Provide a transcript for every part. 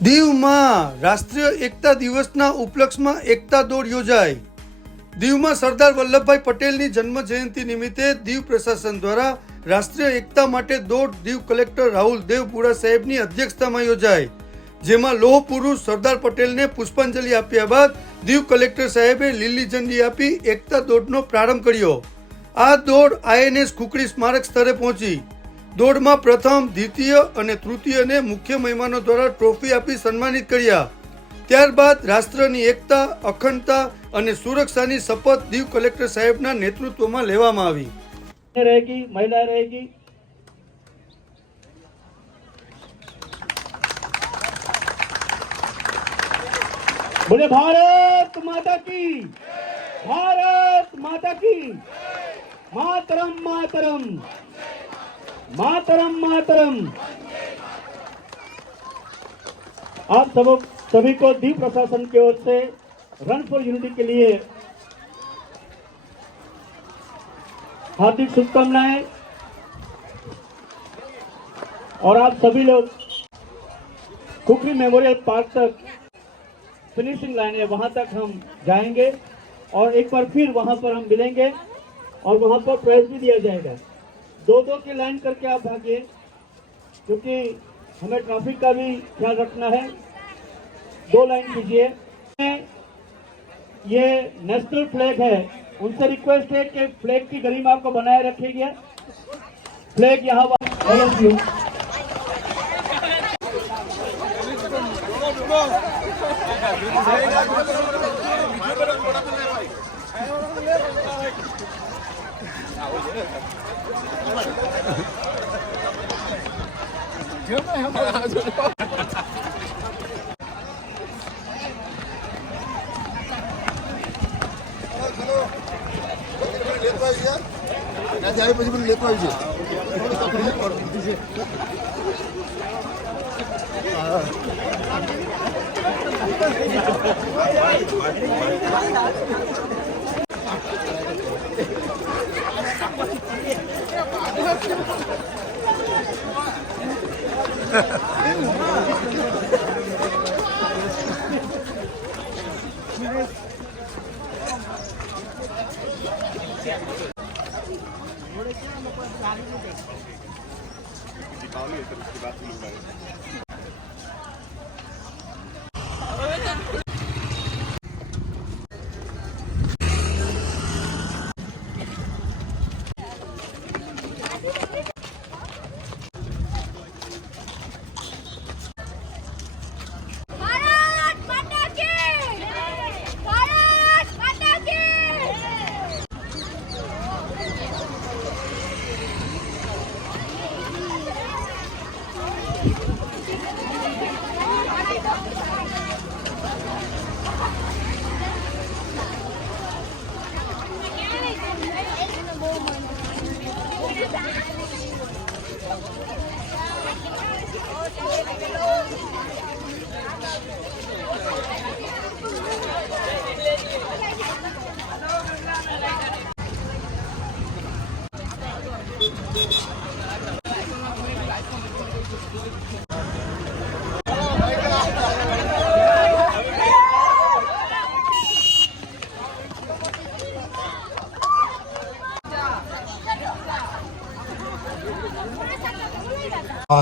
દીવમાં રાષ્ટ્રીય એકતા દિવસના ઉપલક્ષમાં એકતા દોડ યોજાઈ। દીવમાં સરદાર વલ્લભભાઈ પટેલની જન્મ જયંતિ નિમિત્તે દીવ પ્રશાસન દ્વારા રાષ્ટ્રીય એકતા માટે દોડ દીવ કલેક્ટર રાહુલ દેવપુરા સાહેબની અધ્યક્ષતામાં યોજાઈ, જેમાં લોહ પુરુષ સરદાર પટેલને પુષ્પાંજલિ આપ્યા બાદ દીવ કલેક્ટર સાહેબે લીલી ઝંડી આપી એકતા દોડનો પ્રારંભ કર્યો। આ દોડ INS ખુકડી સ્મારક સ્થળે પહોંચી। દોડમાં પ્રથમ, દ્વિતીય અને તૃતીયને મુખ્ય મહેમાનો દ્વારા ટ્રોફી આપી સન્માનિત કર્યા। ત્યારબાદ રાષ્ટ્રની એકતા, અખંડતા અને સુરક્ષાની શપથ દીવ કલેક્ટર સાહેબના નેતૃત્વમાં લેવામાં આવી। रहेगी, महिला रहेगी। बोले भारत माता की, भारत माता की, मातरम मातरम, मातरम मातरम। आप सभी को दीव प्रशासन की ओर से रन फॉर यूनिटी के लिए हार्दिक शुभकामनाएं। और आप सभी लोग खुकरी मेमोरियल पार्क तक फिनिशिंग लाइन है, वहां तक हम जाएंगे और एक बार फिर वहां पर हम मिलेंगे और वहां पर प्राइज भी दिया जाएगा। दो दो की लाइन करके आप भागिए, क्योंकि हमें ट्रैफिक का भी ख्याल रखना है। दो लाइन कीजिए। ये नेशनल फ्लैग है, उनसे रिक्वेस्ट है कि फ्लैग की गरिमा को बनाए रखिएगा। फ्लैग यहाँ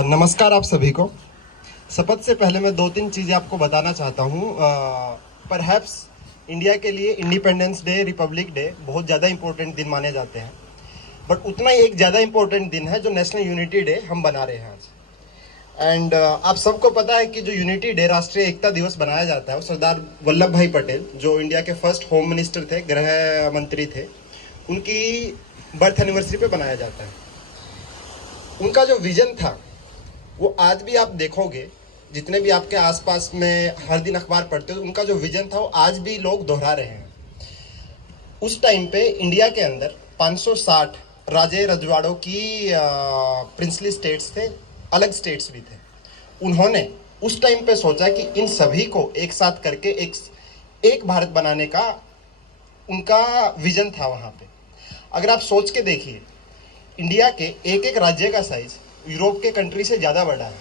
नमस्कार आप सभी को। शपथ से पहले मैं दो तीन चीज़ें आपको बताना चाहता हूँ। परहैप्स इंडिया के लिए इंडिपेंडेंस डे, रिपब्लिक डे बहुत ज़्यादा इम्पोर्टेंट दिन माने जाते हैं, बट उतना ही एक ज़्यादा इम्पोर्टेंट दिन है जो नेशनल यूनिटी डे हम बना रहे हैं आज। एंड आप सबको पता है कि जो यूनिटी डे, राष्ट्रीय एकता दिवस बनाया जाता है, वो सरदार वल्लभ भाई पटेल, जो इंडिया के फर्स्ट होम मिनिस्टर थे, गृह मंत्री थे, उनकी बर्थ एनिवर्सरी पे बनाया जाता है। उनका जो विजन था वो आज भी आप देखोगे, जितने भी आपके आसपास में हर दिन अखबार पढ़ते हो, उनका जो विजन था वो आज भी लोग दोहरा रहे हैं। उस टाइम पे इंडिया के अंदर 560 राजे रजवाड़ों की प्रिंसली स्टेट्स थे, अलग स्टेट्स भी थे। उन्होंने उस टाइम पे सोचा कि इन सभी को एक साथ करके एक भारत बनाने का उनका विजन था वहाँ पे। अगर आप सोच के देखिए, इंडिया के एक एक राज्य का साइज यूरोप के कंट्री से ज़्यादा बड़ा है।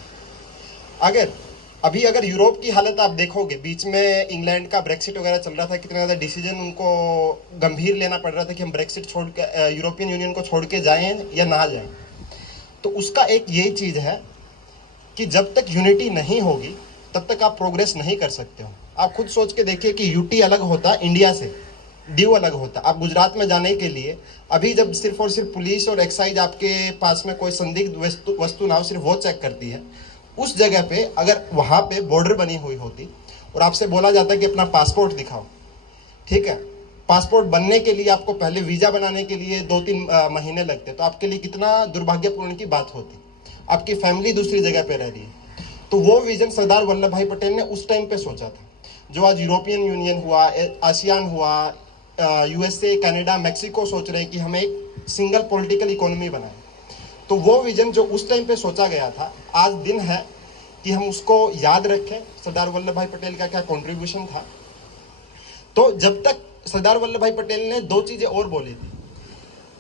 अगर अभी अगर यूरोप की हालत आप देखोगे, बीच में इंग्लैंड का ब्रेक्सिट वगैरह चल रहा था, कितना ज़्यादा डिसीजन उनको गंभीर लेना पड़ रहा था कि हम ब्रेक्सिट छोड़ के यूरोपियन यूनियन को छोड़ के जाएं या ना जाएं। तो उसका एक यही चीज़ है कि जब तक यूनिटी नहीं होगी तब तक आप प्रोग्रेस नहीं कर सकते हो। आप खुद सोच के देखिए कि यूटी अलग होता इंडिया से, ड्यू अलग होता। आप गुजरात में जाने के लिए अभी जब सिर्फ और सिर्फ पुलिस और एक्साइज आपके पास में कोई संदिग्ध वस्तु ना हो, सिर्फ वो चेक करती है, उस जगह पे अगर वहाँ पे बॉर्डर बनी हुई होती और आपसे बोला जाता कि अपना पासपोर्ट दिखाओ, ठीक है, पासपोर्ट बनने के लिए आपको पहले वीज़ा बनाने के लिए 2-3 महीने लगते, तो आपके लिए कितना दुर्भाग्यपूर्ण की बात होती। आपकी फैमिली दूसरी जगह पे रह रही है। तो वो विजन सरदार वल्लभ भाई पटेल ने उस टाइम पे सोचा था, जो आज यूरोपियन यूनियन हुआ, आसियान हुआ, यूएसए, कनाडा, मैक्सिको सोच रहे हैं कि हमें एक सिंगल पॉलिटिकल इकोनॉमी बनाए। तो वो विजन जो उस टाइम पे सोचा गया था, आज दिन है कि हम उसको याद रखें, सरदार वल्लभ भाई पटेल का क्या कंट्रीब्यूशन था। तो जब तक सरदार वल्लभ भाई पटेल ने 2 चीज़ें और बोली थी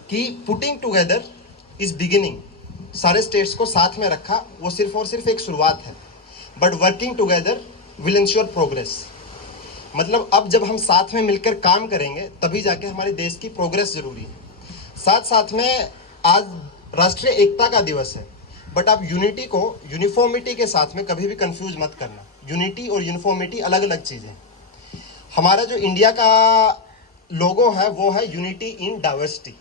कि पुटिंग टुगेदर इज बिगिनिंग, सारे स्टेट्स को साथ में रखा, वो सिर्फ और सिर्फ एक शुरुआत है, but working together will ensure progress. मतलब अब जब हम साथ में मिलकर काम करेंगे तभी जाके हमारे देश की प्रोग्रेस जरूरी है। साथ साथ में आज राष्ट्रीय एकता का दिवस है, बट आप यूनिटी को यूनिफॉर्मिटी के साथ में कभी भी कंफ्यूज मत करना। यूनिटी और यूनिफॉर्मिटी अलग अलग चीज़ें। हमारा जो इंडिया का लोगो है वो है यूनिटी इन डाइवर्सिटी,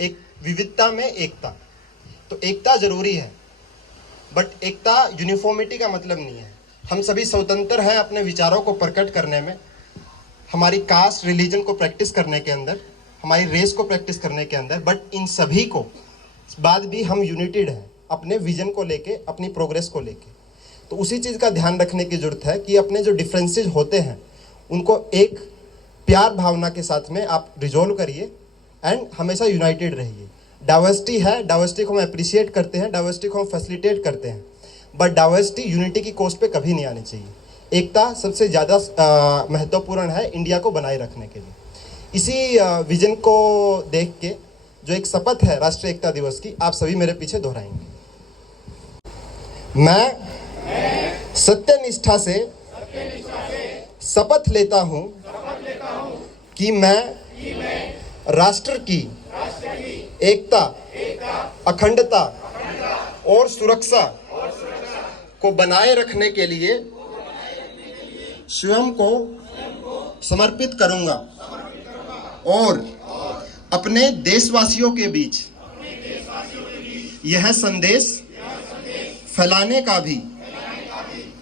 एक विविधता में एकता। तो एकता जरूरी है, बट एकता यूनिफॉर्मिटी का मतलब नहीं है। हम सभी स्वतंत्र हैं अपने विचारों को प्रकट करने में, हमारी कास्ट रिलीजन को प्रैक्टिस करने के अंदर, हमारी रेस को प्रैक्टिस करने के अंदर, बट इन सभी को बाद भी हम यूनाइटेड हैं अपने विजन को लेके, अपनी प्रोग्रेस को लेके। तो उसी चीज़ का ध्यान रखने की जरूरत है कि अपने जो डिफरेंसेस होते हैं उनको एक प्यार भावना के साथ में आप रिजोल्व करिए एंड हमेशा यूनाइटेड रहिए। डाइवर्सिटी है, डाइवर्सिटी को हम अप्रिशिएट करते हैं, डाइवर्सिटी को हम फैसिलिटेट करते हैं, बट डाइवर्सिटी यूनिटी की कोस्ट पे कभी नहीं आनी चाहिए। एकता सबसे ज़्यादा महत्वपूर्ण है इंडिया को बनाए रखने के लिए। इसी विजन को देख के जो एक शपथ है राष्ट्रीय एकता दिवस की, आप सभी मेरे पीछे दोहराएंगे। मैं सत्यनिष्ठा से शपथ लेता हूँ कि मैं राष्ट्र की एकता, अखंडता और सुरक्षा को बनाए रखने के लिए स्वयं को समर्पित करूंगा और अपने देशवासियों के बीच यह संदेश फैलाने का भी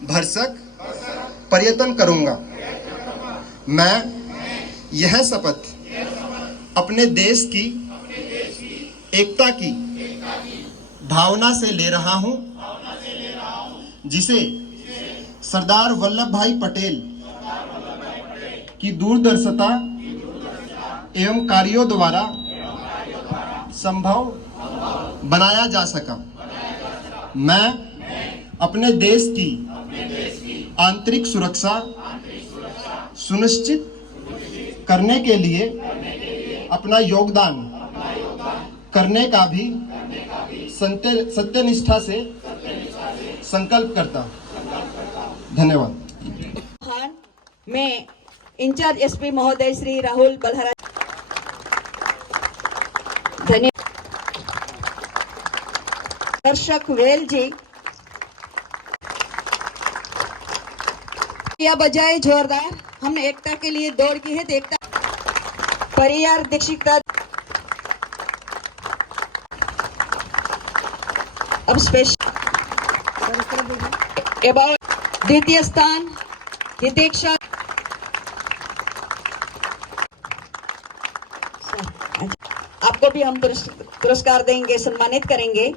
भरसक प्रयत्न करूंगा। मैं यह शपथ अपने देश की एकता की भावना से ले रहा हूं, जिसे सरदार वल्लभ भाई पटेल की दूरदर्शिता एवं कार्यों द्वारा संभव बनाया जा सका। मैं अपने देश की आंतरिक सुरक्षा सुनिश्चित करने के लिए अपना योगदान करने का भी सत्यनिष्ठा से संकल्प करता हूं। धन्यवाद। मैं इंचार्ज एसपी महोदय श्री राहुल बलहरा, धन्यवाद। दर्शक वेल जी या बजाय जोरदार, हमने एकता के लिए दौड़ की है। तो एकता परियार दीक्षिता अब स्पेशल अबाउट द्वितीय स्थान हितेक्षा, आपको भी हम पुरस्कार देंगे, सम्मानित करेंगे।